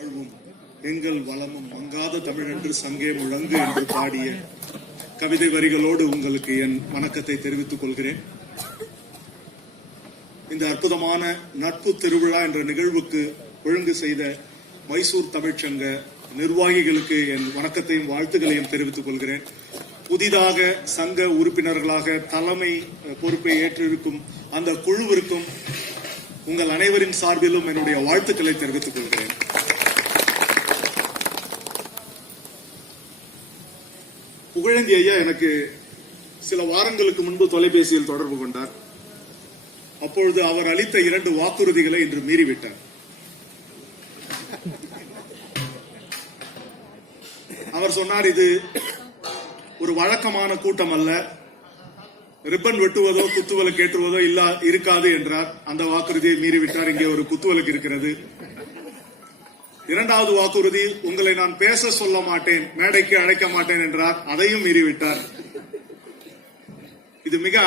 வாழ்வும் எங்கள் வளமும் மங்காத தமிழன்று சங்கே முழங்கு என்று பாடிய கவிதை வரிகளோடு உங்களுக்கு என் வணக்கத்தை தெரிவித்துக் கொள்கிறேன். இந்த அற்புதமான நட்பு திருவிழா என்ற நிகழ்வுக்கு ஒழுங்கு செய்த மைசூர் தமிழ்ச்சங்க நிர்வாகிகளுக்கு என் வணக்கத்தையும் வாழ்த்துக்களையும் தெரிவித்துக் கொள்கிறேன். புதிதாக சங்க உறுப்பினர்களாக தலைமை பொறுப்பை ஏற்றிருக்கும் அந்த குழுவிற்கும் உங்கள் அனைவரின் சார்பிலும் என்னுடைய வாழ்த்துக்களை தெரிவித்துக் கொள்கிறேன். புகழேந்தி ஐயா எனக்கு சில வாரங்களுக்கு முன்பு தொலைபேசியில் தொடர்பு கொண்டார். அப்பொழுது அவர் அளித்த இரண்டு வாக்குறுதிகளை இன்று மீறிவிட்டார். அவர் சொன்னார் இது ஒரு வழக்கமான கூட்டம் அல்ல. ரிப்பன் வெட்டுவதோ குத்துவலுக்கு ஏற்றுவதோ இல்லா இருக்காது என்றார். அந்த வாக்குறுதியை மீறிவிட்டார். இங்கே ஒரு குத்துவலுக்கு இருக்கிறது. இரண்டாவது வாக்குறுதி உங்களை நான் பேச சொல்ல மாட்டேன் மேடைக்கு அழைக்க மாட்டேன் என்றார். அதையும் மீறிவிட்டார். இது மிக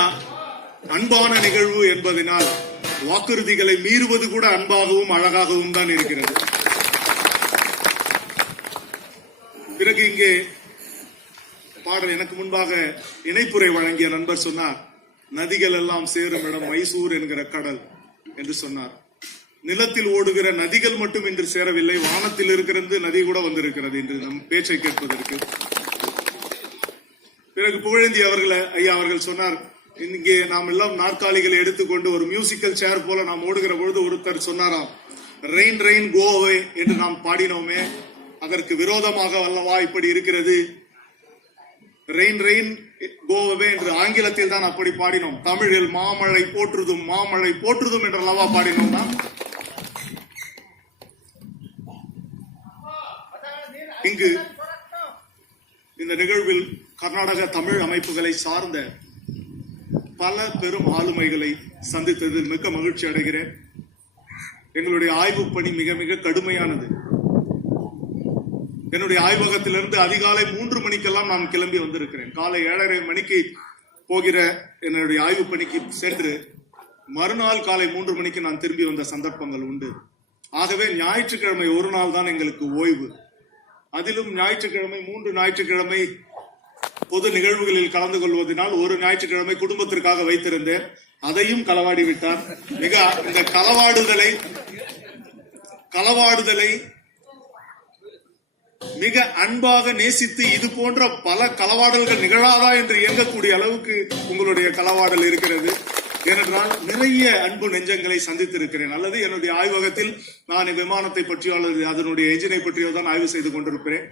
அன்பான நிகழ்வு என்பதனால் வாக்குறுதிகளை மீறுவது கூட அன்பாகவும் அழகாகவும் தான் இருக்கிறது. பிறகு இங்கே பாடல் எனக்கு முன்பாக இணைப்புரை வழங்கிய நண்பர் சொன்னார் நதிகள் எல்லாம் சேரும் இடம் மைசூர் என்கிற கடல் என்று சொன்னார். நிலத்தில் ஓடுகிற நதிகள் மட்டும் இன்று சேரவில்லை. வானத்தில் இருக்கிறது நதி கூட வந்திருக்கிறது என்று நம் பேச்சை கேட்பதற்கு. பிறகு புகழேந்தி அவர்களை ஐயா அவர்கள் சொன்னார் இங்கே நாம் எல்லாம் நாற்காலிகளை எடுத்துக்கொண்டு ஒரு மியூசிக்கல் சேர் போல நாம் ஓடுகிற பொழுது ஒருத்தர் சொன்னாராம் ரெயின் ரெயின் கோவை என்று நாம் பாடினோமே. அதற்கு விரோதமாக அல்லவா இப்படி இருக்கிறது? ரெயின் ரெயின் கோவே என்று ஆங்கிலத்தில் தான் அப்படி பாடினோம். தமிழில் மாமழை போற்றுதும் மாமழை போற்றுதும் என்று அல்லவா பாடினோம்னா இங்கு இந்த நிகழ்வில் கர்நாடக தமிழ் அமைப்புகளை சார்ந்த பல பெரும் ஆளுமைகளை சந்தித்ததில் மிக்க மகிழ்ச்சி அடைகிறேன். எங்களுடைய ஆய்வு பணி மிக மிக கடுமையானது. என்னுடைய ஆய்வகத்திலிருந்து அதிகாலை மூன்று மணிக்கெல்லாம் நான் கிளம்பி வந்திருக்கிறேன். காலை ஏழரை மணிக்கு போகிற என்னுடைய ஆய்வு பணிக்கு சென்று மறுநாள் காலை மூன்று மணிக்கு நான் திரும்பி வந்த சந்தர்ப்பங்கள் உண்டு. ஆகவே ஞாயிற்றுக்கிழமை ஒரு நாள் தான் எங்களுக்கு ஓய்வு. அதிலும் ஞாயிற்றுக்கிழமை மூன்று ஞாயிற்றுக்கிழமை பொது நிகழ்வுகளில் கலந்து கொள்வதனால் ஒரு ஞாயிற்றுக்கிழமை குடும்பத்திற்காக வைத்திருந்தேன். அதையும் களவாடி விட்டார் மிக இந்த களவாடுதலை களவாடுதலை மிக அன்பாக நேசித்து இது போன்ற பல களவாடல்கள் நிகழாதா என்று இயங்கக்கூடிய அளவுக்கு உங்களுடைய களவாடல் இருக்கிறது. ஏனென்றால் நிறைய அன்பு நெஞ்சங்களை சந்தித்திருக்கிறேன். அல்லது என்னுடைய ஆய்வகத்தில் நான் விமானத்தை பற்றியோ அல்லது அதனுடைய எஞ்சினை பற்றியோ தான் ஆய்வு செய்து கொண்டிருக்கிறேன்.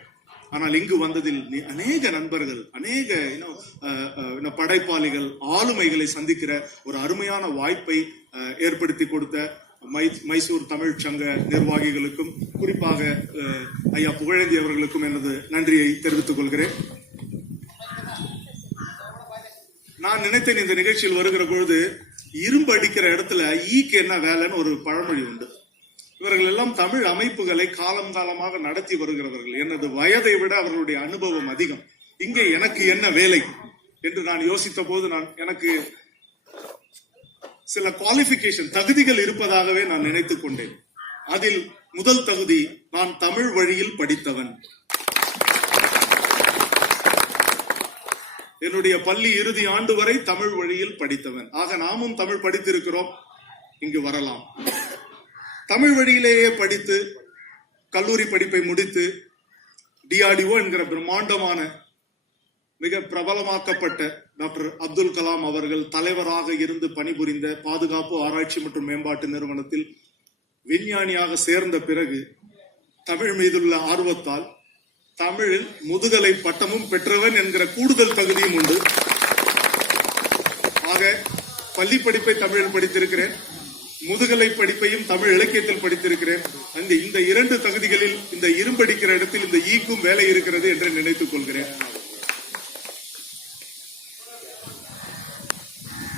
ஆனால் இங்கு வந்ததில் அநேக நண்பர்கள் அநேக இன்னும், படைப்பாளிகள் ஆளுமைகளை சந்திக்கிற ஒரு அருமையான வாய்ப்பை ஏற்படுத்தி கொடுத்த மை மைசூர் தமிழ் சங்க நிர்வாகிகளுக்கும் குறிப்பாக ஐயா புகழேந்தி அவர்களுக்கும் எனது நன்றியை தெரிவித்துக் கொள்கிறேன். நான் நினைத்தேன் இந்த நிகழ்ச்சியில் வருகிற பொழுது இரும்பு அடிக்கிற இடத்துல ஈக்கு என்ன வேலைன்னு ஒரு பழமொழி உண்டு. இவர்கள் எல்லாம் தமிழ் அமைப்புகளை காலம் காலமாக நடத்தி வருகிறவர்கள். எனது வயதை விட அவர்களுடைய அனுபவம் அதிகம். இங்கே எனக்கு என்ன வேலை? என்று நான் யோசித்த போது நான் எனக்கு சில குவாலிபிகேஷன் தகுதிகள் இருப்பதாகவே நான் நினைத்துக் கொண்டேன். அதில் முதல் தகுதி நான் தமிழ் வழியில் படித்தவன். என்னுடைய பள்ளி இறுதி ஆண்டு வரை தமிழ் வழியில் படித்தவன். ஆக நாமும் தமிழ் படித்திருக்கிறோம். இங்கு வரலாம். தமிழ் வழியிலேயே படித்து கல்லூரி படிப்பை முடித்து டிஆர்டிஓ என்கிற பிரம்மாண்டமான மிக பிரபலமாக்கப்பட்ட டாக்டர் அப்துல் கலாம் அவர்கள் தலைவராக இருந்து பணிபுரிந்த பாதுகாப்பு ஆராய்ச்சி மற்றும் மேம்பாட்டு நிறுவனத்தில் விஞ்ஞானியாக சேர்ந்த பிறகு தமிழ் மீதுள்ள ஆர்வத்தால் தமிழில் முதுகலை பட்டமும் பெற்றவன் என்கிற கூடுதல் தகுதியும் உண்டு. ஆக பள்ளி படிப்பை தமிழில் படித்திருக்கிறேன். முதுகலை படிப்பையும் தமிழ் இலக்கியத்தில் படித்திருக்கிறேன். அந்த இந்த இரண்டு தகுதிகளில் இந்த இரும்படிக்கிற இடத்தில் இந்த ஈக்கும் வேலை இருக்கிறது என்று நினைத்துக் கொள்கிறேன்.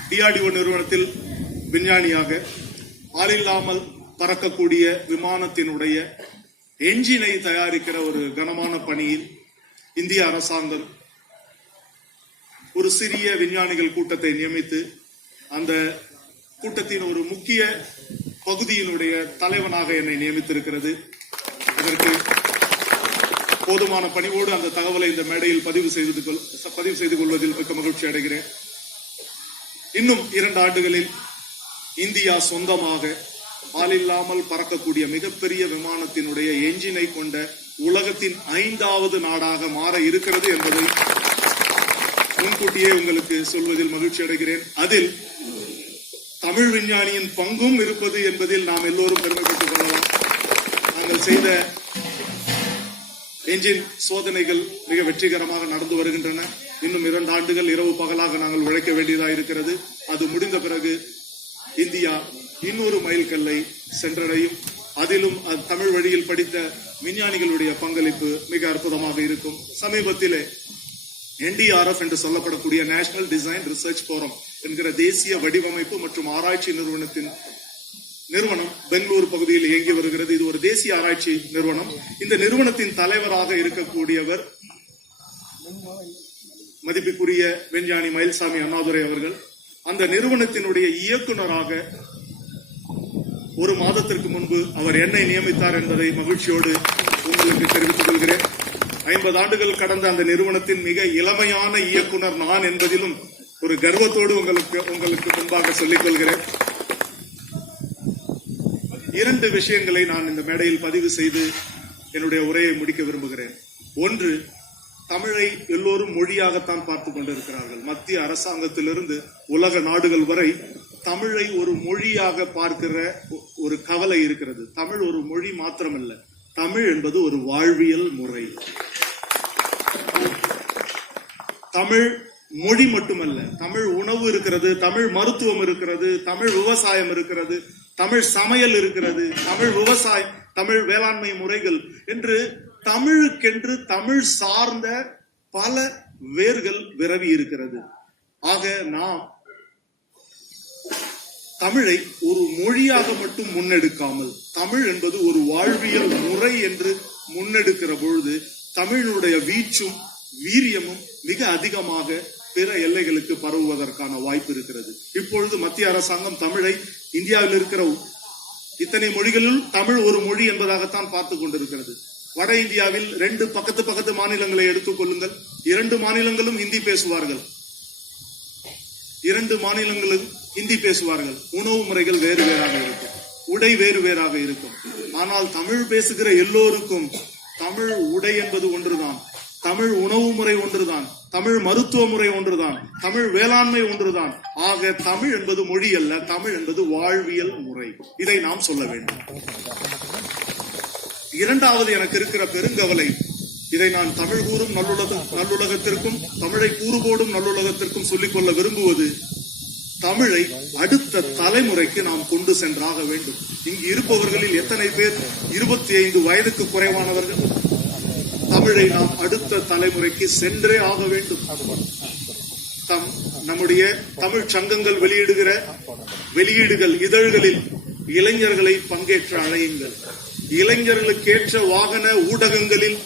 டிஆர்டிஓ நிறுவனத்தில் விஞ்ஞானியாக ஆளில்லாமல் பறக்கக்கூடிய விமானத்தினுடைய என்ஜினை தயாரிக்கிற ஒரு கனமான பணியில் இந்திய அரசாங்கம் ஒரு சிறிய விஞ்ஞானிகள் கூட்டத்தை நியமித்து அந்த கூட்டத்தின் ஒரு முக்கிய பகுதியினுடைய தலைவனாக என்னை நியமித்திருக்கிறது. அதற்கு போதுமான பணிவோடு அந்த தகவலை இந்த மேடையில் பதிவு செய்து கொள் பதிவு செய்து கொள்வதில் மிக்க மகிழ்ச்சி அடைகிறேன். இன்னும் இரண்டு ஆண்டுகளில் இந்தியா சொந்தமாக ஆளில்லாமல் பறக்கக்கூடிய மிகப்பெரிய விமானத்தினுடைய எஞ்சினை கொண்ட உலகத்தின் ஐந்தாவது நாடாக மாற இருக்கிறது என்பதை முன்கூட்டியே உங்களுக்கு சொல்வதில் மகிழ்ச்சி அடைகிறேன். அதில் தமிழ் விஞ்ஞானியின் பங்கும் இருப்பது என்பதில் நாம் எல்லோரும் பெருமைப்பட்டுக் கொள்ளலாம். நாங்கள் செய்த என்ஜின் சோதனைகள் மிக வெற்றிகரமாக நடந்து வருகின்றன. இன்னும் இரண்டு ஆண்டுகள் இரவு பகலாக நாங்கள் உழைக்க வேண்டியதாக இருக்கிறது. அது முடிந்த பிறகு இந்தியா இன்னொரு மைல்கல்லை சென்றடையும். அதிலும் தமிழ் வழியில் படித்த விஞ்ஞானிகளுடைய பங்களிப்பு மிக அற்புதமாக இருக்கும். சமீபத்திலே என்டிஆர்எஃப் என்று சொல்லப்படக்கூடிய நேஷனல் டிசைன் ரிசர்ச் போரம் என்கிற தேசிய வடிவமைப்பு மற்றும் ஆராய்ச்சி நிறுவனத்தின் நிறுவனம் பெங்களூரு பகுதியில் இயங்கி வருகிறது. இது ஒரு தேசிய ஆராய்ச்சி நிறுவனம். இந்த நிறுவனத்தின் தலைவராக இருக்கக்கூடியவர் மதிப்புக்குரிய விஞ்ஞானி மயில்சாமி அண்ணாதுரை அவர்கள். அந்த நிறுவனத்தினுடைய இயக்குனராக ஒரு மாதத்திற்கு முன்பு அவர் என்னை நியமித்தார் என்பதை மகிழ்ச்சியோடு உங்களுக்கு தெரிவித்துக் கொள்கிறேன். ஐம்பது ஆண்டுகள் கடந்த அந்த நிறுவனத்தின் மிக இளமையான இயக்குனர் நான் என்பதிலும் ஒரு கர்வத்தோடு உங்களுக்கு உங்களுக்கு முன்பாக சொல்லிக் கொள்கிறேன். இரண்டு விஷயங்களை நான் இந்த மேடையில் பதிவு செய்து என்னுடைய உரையை முடிக்க விரும்புகிறேன். ஒன்று தமிழை எல்லோரும் மொழியாகத்தான் பார்த்து கொண்டிருக்கிறார்கள். மத்திய அரசாங்கத்திலிருந்து உலக நாடுகள் வரை தமிழை ஒரு மொழியாக பார்க்கிற ஒ- ஒரு கவலை இருக்கிறது. தமிழ் ஒரு மொழி மாத்திரமல்ல. தமிழ் என்பது ஒரு வாழ்வியல் முறை. தமிழ் மொழி மட்டுமல்ல. தமிழ் உணவு இருக்கிறது தமிழ் மருத்துவம் இருக்கிறது தமிழ் விவசாயம் இருக்கிறது தமிழ் சமையல் இருக்கிறது தமிழ் விவசாயம் தமிழ் வேளாண்மை முறைகள் என்று தமிழுக்கென்று தமிழ் சார்ந்த பல வேர்கள் விரவி இருக்கிறது. ஆக நாம் தமிழை ஒரு மொழியாக மட்டும் முன்னெடுக்காமல் தமிழ் என்பது ஒரு வாழ்வியல் முறை என்று முன்னெடுக்கிற பொழுது தமிழினுடைய வீச்சும் வீரியமும் மிக அதிகமாக பிற எல்லைகளுக்கு பரவுவதற்கான வாய்ப்பு இருக்கிறது. இப்பொழுது மத்திய அரசாங்கம் தமிழை இந்தியாவில் இருக்கிற இத்தனை மொழிகளில் தமிழ் ஒரு மொழி என்பதாகத்தான் பார்த்து கொண்டிருக்கிறது. வட இந்தியாவில் ரெண்டு பக்கத்து பக்கத்து மாநிலங்களை எடுத்துக் கொள்ளுங்கள். இரண்டு மாநிலங்களும் ஹிந்தி பேசுவார்கள். இரண்டு மாநிலங்களும் ஹிந்தி பேசுவார்கள். உணவு முறைகள் வேறு வேறாக இருக்கும். உடை வேறு வேறாக இருக்கும். ஆனால் தமிழ் பேசுகிற எல்லோருக்கும் தமிழ் உடை என்பது ஒன்றுதான். தமிழ் உணவு முறை ஒன்றுதான். தமிழ் மருத்துவ முறை ஒன்றுதான். தமிழ் வேளாண்மை ஒன்றுதான். ஆக தமிழ் என்பது மொழி அல்ல. தமிழ் என்பது வாழ்வியல் முறை. இதை நாம் சொல்ல வேண்டும். இரண்டாவது எனக்கு இருக்கிற பெருங்கவலை இதை நான் தமிழ் கூறும் நல்லுலக நல்லுலகத்திற்கும் தமிழை கூறுபோடும் நல்லுலகத்திற்கும் சொல்லிக்கொள்ள விரும்புவது தமிழை அடுத்த தலைமுறைக்கு நாம் கொண்டு சென்றாக வேண்டும். இங்கு இருப்பவர்களில் எத்தனை பேர்? இருபத்தி ஐந்து வயதுக்கு குறைவானவர்கள். தமிழை நாம் அடுத்த தலைமுறைக்கு சென்றே ஆக வேண்டும். தம் நம்முடைய தமிழ் சங்கங்கள் வெளியிடுகிற வெளியீடுகள் இதழ்களில் இளைஞர்களை பங்கேற்ற அழையுங்கள். இளைஞர்களுக்கேற்ற வாகன ஊடகங்களில்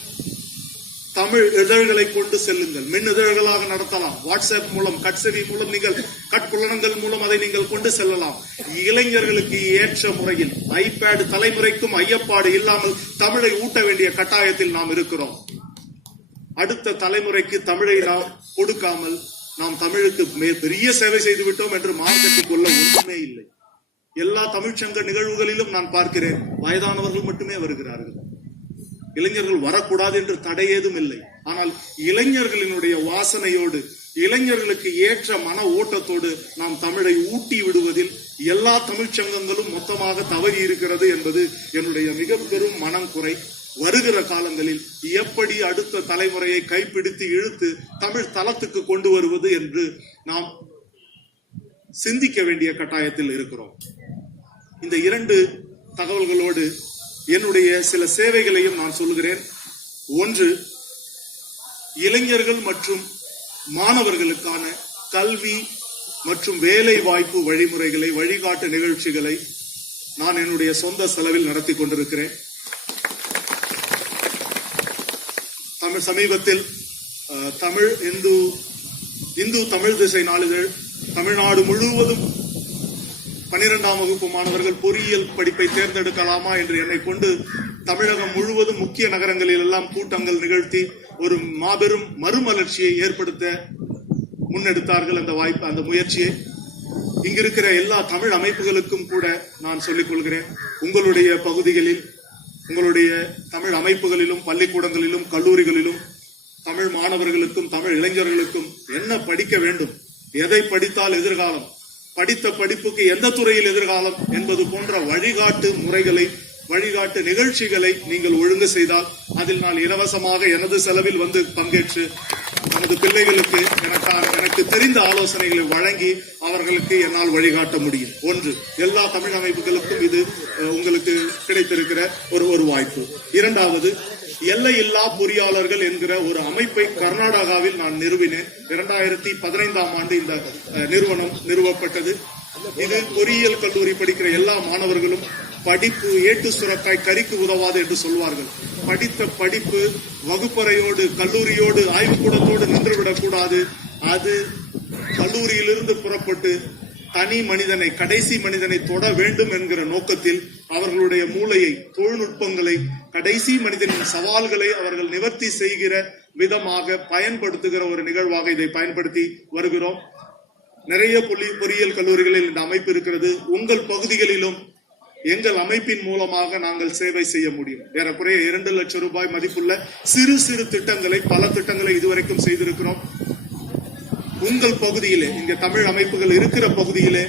தமிழ் இதழ்களை கொண்டு செல்லுங்கள். மின் இதழ்களாக நடத்தலாம். வாட்ஸ்அப் மூலம் கட்செவி மூலம் நீங்கள் கட்புலனங்கள் மூலம் அதை நீங்கள் கொண்டு செல்லலாம். இளைஞர்களுக்கு ஏற்ற முறையில் ஐபேடு தலைமுறைக்கும் ஐயப்பாடு இல்லாமல் தமிழை ஊட்ட வேண்டிய கட்டாயத்தில் நாம் இருக்கிறோம். அடுத்த தலைமுறைக்கு தமிழை நாம் கொடுக்காமல் நாம் தமிழுக்கு மே- பெரிய சேவை செய்து விட்டோம் என்று மார்க்கெட்டுக் கொள்ள ஒன்றுமே இல்லை. எல்லா தமிழ்ச்சங்க நிகழ்வுகளிலும் நான் பார்க்கிறேன். வயதானவர்கள் மட்டுமே வருகிறார்கள். இளைஞர்கள் வரக்கூடாது என்று தடை ஏதும் இல்லை. ஆனால் இளைஞர்களினுடைய வாசனையோடு இளைஞர்களுக்கு ஏற்ற மன ஓட்டத்தோடு நாம் தமிழை ஊட்டி விடுவதில் எல்லா தமிழ்ச்சங்கங்களும் மொத்தமாக தவறி இருக்கிறது என்பது என்னுடைய மிக பெரும் மனங்குறை வருகிற காலங்களில் எப்படி அடுத்த தலைமுறையை கைப்பிடித்து இழுத்து தமிழ் தளத்துக்கு கொண்டு வருவது என்று நாம் சிந்திக்க வேண்டிய கட்டாயத்தில் இருக்கிறோம். இந்த இரண்டு தகவல்களோடு என்னுடைய சில சேவைகளையும் நான் சொல்லுகிறேன். ஒன்று இளைஞர்கள் மற்றும் மாணவர்களுக்கான கல்வி மற்றும் வேலை வாய்ப்பு வழிமுறைகளை வழிகாட்டு நிகழ்ச்சிகளை நான் என்னுடைய சொந்த செலவில் நடத்தி கொண்டிருக்கிறேன். தமிழ் சமீபத்தில் தமிழ் இந்து இந்து தமிழ் திசை நாளிதழ் தமிழ்நாடு முழுவதும் பன்னிரெண்டாம் வகுப்பு மாணவர்கள் பொறியியல் படிப்பை தேர்ந்தெடுக்கலாமா என்று என்னை கொண்டு தமிழகம் முழுவதும் முக்கிய நகரங்களில் எல்லாம் கூட்டங்கள் நிகழ்த்தி ஒரு மாபெரும் மறுமலர்ச்சியை ஏற்படுத்த முன்னெடுத்தார்கள் அந்த வாய்ப்பு அந்த முயற்சியை. இங்கிருக்கிற எல்லா தமிழ் அமைப்புகளுக்கும் கூட நான் சொல்லிக் கொள்கிறேன் உங்களுடைய பகுதிகளில் உங்களுடைய தமிழ் அமைப்புகளிலும் பள்ளிக்கூடங்களிலும் கல்லூரிகளிலும் தமிழ் மாணவர்களுக்கும் தமிழ் இளைஞர்களுக்கும் என்ன படிக்க வேண்டும் எதை படித்தால் எதிர்காலம் படித்த படிப்புக்கு எந்த துறையில் எதிர்காலம் என்பது போன்ற வழிகாட்டு முறைகளை வழிகாட்டு நிகழ்ச்சிகளை நீங்கள் ஒழுங்கு செய்தால் அதில் நான் இலவசமாக எனது செலவில் வந்து பங்கேற்று எனது பிள்ளைகளுக்கு எனக்கான எனக்கு தெரிந்த ஆலோசனைகளை வழங்கி அவர்களுக்கு என்னால் வழிகாட்ட முடியும். ஒன்று எல்லா தமிழ் அமைப்புகளுக்கும் இது அஹ், உங்களுக்கு கிடைத்திருக்கிற ஒரு ஒரு வாய்ப்பு. இரண்டாவது எல்லையில்லா பொறியாளர்கள் என்கிற ஒரு அமைப்பை கர்நாடகாவில் நான் நிறுவினேன். இரண்டாயிரத்தி பதினைந்தாம் ஆண்டு இந்த நிறுவனம் நிறுவப்பட்டது. இது பொறியியல் கல்லூரி படிக்கிற எல்லா மாணவர்களும் படிப்பு ஏட்டு சுரக்காய் கறிக்கு உதவாது என்று சொல்வார்கள். படித்த படிப்பு வகுப்பறையோடு கல்லூரியோடு ஆய்வுக்கூடத்தோடு நின்றுவிடக் கூடாது. அது கல்லூரியிலிருந்து புறப்பட்டு தனி மனிதனை கடைசி மனிதனை தொட வேண்டும் என்கிற நோக்கத்தில் அவர்களுடைய மூளையை தொழில்நுட்பங்களை கடைசி மனிதனின் சவால்களை அவர்கள் நிவர்த்தி செய்கிற விதமாக பயன்படுத்துகிற ஒரு நிகழ்வாக இதை பயன்படுத்தி வருகிறோம். நிறைய பொலி பொறியியல் கல்லூரிகளில் இந்த அமைப்பு இருக்கிறது. உங்கள் பகுதிகளிலும் எங்கள் அமைப்பின் மூலமாக நாங்கள் சேவை செய்ய முடியும். ஏறக்குறைய இரண்டு லட்சம் ரூபாய் மதிப்புள்ள சிறு சிறு திட்டங்களை பல திட்டங்களை இதுவரைக்கும் செய்திருக்கிறோம். உங்கள் பகுதியிலே இங்க தமிழ் அமைப்புகள் இருக்கிற பகுதியிலே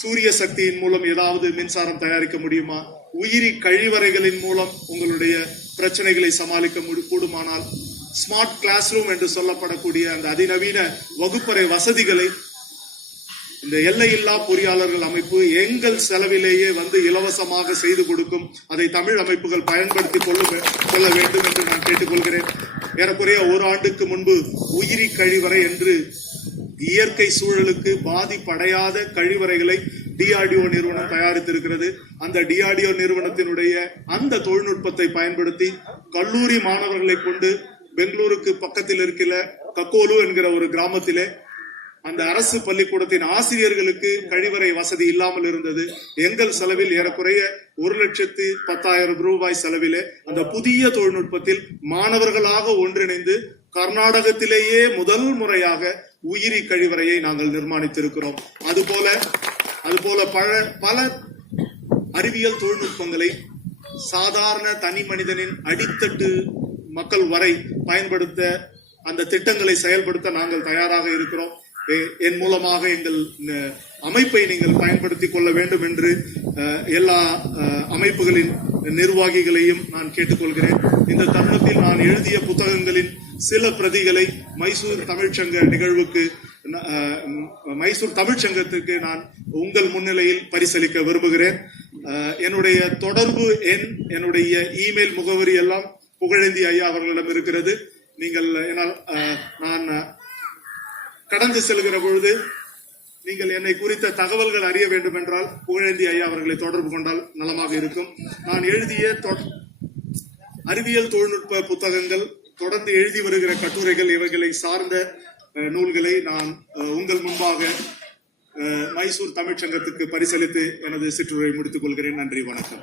சூரிய சக்தியின் மூலம் ஏதாவது மின்சாரம் தயாரிக்க முடியுமா? உயிரி கழிவறைகளின் மூலம் உங்களுடைய பிரச்சனைகளை சமாளிக்க கூடுமானால் ஸ்மார்ட் கிளாஸ் ரூம் என்று சொல்லப்படக்கூடிய அந்த அதிநவீன வகுப்பறை வசதிகளை இந்த எல்லையில்லா பொறியாளர்கள் அமைப்பு எங்கள் செலவிலேயே வந்து இலவசமாக செய்து கொடுக்கும். அதை தமிழ் அமைப்புகள் பயன்படுத்தி கொள்ள கொள்ள வேண்டும் என்று நான் கேட்டுக்கொள்கிறேன். ஏறக்குறைய ஒரு ஆண்டுக்கு முன்பு உயிரி கழிவறை என்று இயற்கை சூழலுக்கு பாதிப்படையாத கழிவறைகளை டிஆர்டிஓ நிறுவனம் தயாரித்திருக்கிறது. அந்த டிஆர்டிஓ நிறுவனத்தினுடைய அந்த தொழில்நுட்பத்தை பயன்படுத்தி கல்லூரி மாணவர்களை கொண்டு பெங்களூருக்கு பக்கத்தில் இருக்கிற கக்கோலு என்கிற ஒரு கிராமத்திலே அந்த அரசு பள்ளிக்கூடத்தின் ஆசிரியர்களுக்கு கழிவறை வசதி இல்லாமல் இருந்தது. எங்கள் செலவில் ஏறக்குறைய ஒரு லட்சத்து பத்தாயிரம் ரூபாய் செலவிலே அந்த புதிய தொழில்நுட்பத்தில் மாணவர்களாக ஒன்றிணைந்து கர்நாடகத்திலேயே முதல் முறையாக உயிரி கழிவறையை நாங்கள் நிர்மாணித்திருக்கிறோம். அதுபோல அதுபோல பல பல அறிவியல் தொழில்நுட்பங்களை சாதாரண தனி மனிதனின் அடித்தட்டு மக்கள் வரை பயன்படுத்த அந்த திட்டங்களை செயல்படுத்த நாங்கள் தயாராக இருக்கிறோம். என் மூலமாக எங்கள் அமைப்பை நீங்கள் பயன்படுத்திக் கொள்ள வேண்டும் என்று எல்லா அமைப்புகளின் நிர்வாகிகளையும் நான் கேட்டுக்கொள்கிறேன். இந்த தருணத்தில் நான் எழுதிய புத்தகங்களின் சில பிரதிகளை மைசூர் தமிழ்ச்சங்க நிகழ்வுக்கு மைசூர் தமிழ்ச்சங்கத்துக்கு நான் உங்கள் முன்னிலையில் பரிசளிக்க விரும்புகிறேன். என்னுடைய தொடர்பு எண் என்னுடைய இமெயில் முகவரி எல்லாம் புகழேந்தி ஐயா அவர்களிடம் இருக்கிறது. நீங்கள் என்னால் நான் கடந்து செல்கிற பொழுது நீங்கள் என்னை குறித்த தகவல்கள் அறிய வேண்டும் என்றால் புகழேந்தி ஐயா அவர்களை தொடர்பு கொண்டால் நலமாக இருக்கும். நான் எழுதிய அறிவியல் தொழில்நுட்ப புத்தகங்கள் தொடர்ந்து எழுதி வருகிற கட்டுரைகள் இவைகளை சார்ந்த அஹ், நூல்களை நான் அஹ், உங்கள் முன்பாக அஹ், மைசூர் தமிழ்ச்சங்கத்துக்கு பரிசளித்து எனது சிற்றுரை முடித்துக் கொள்கிறேன். நன்றி வணக்கம்.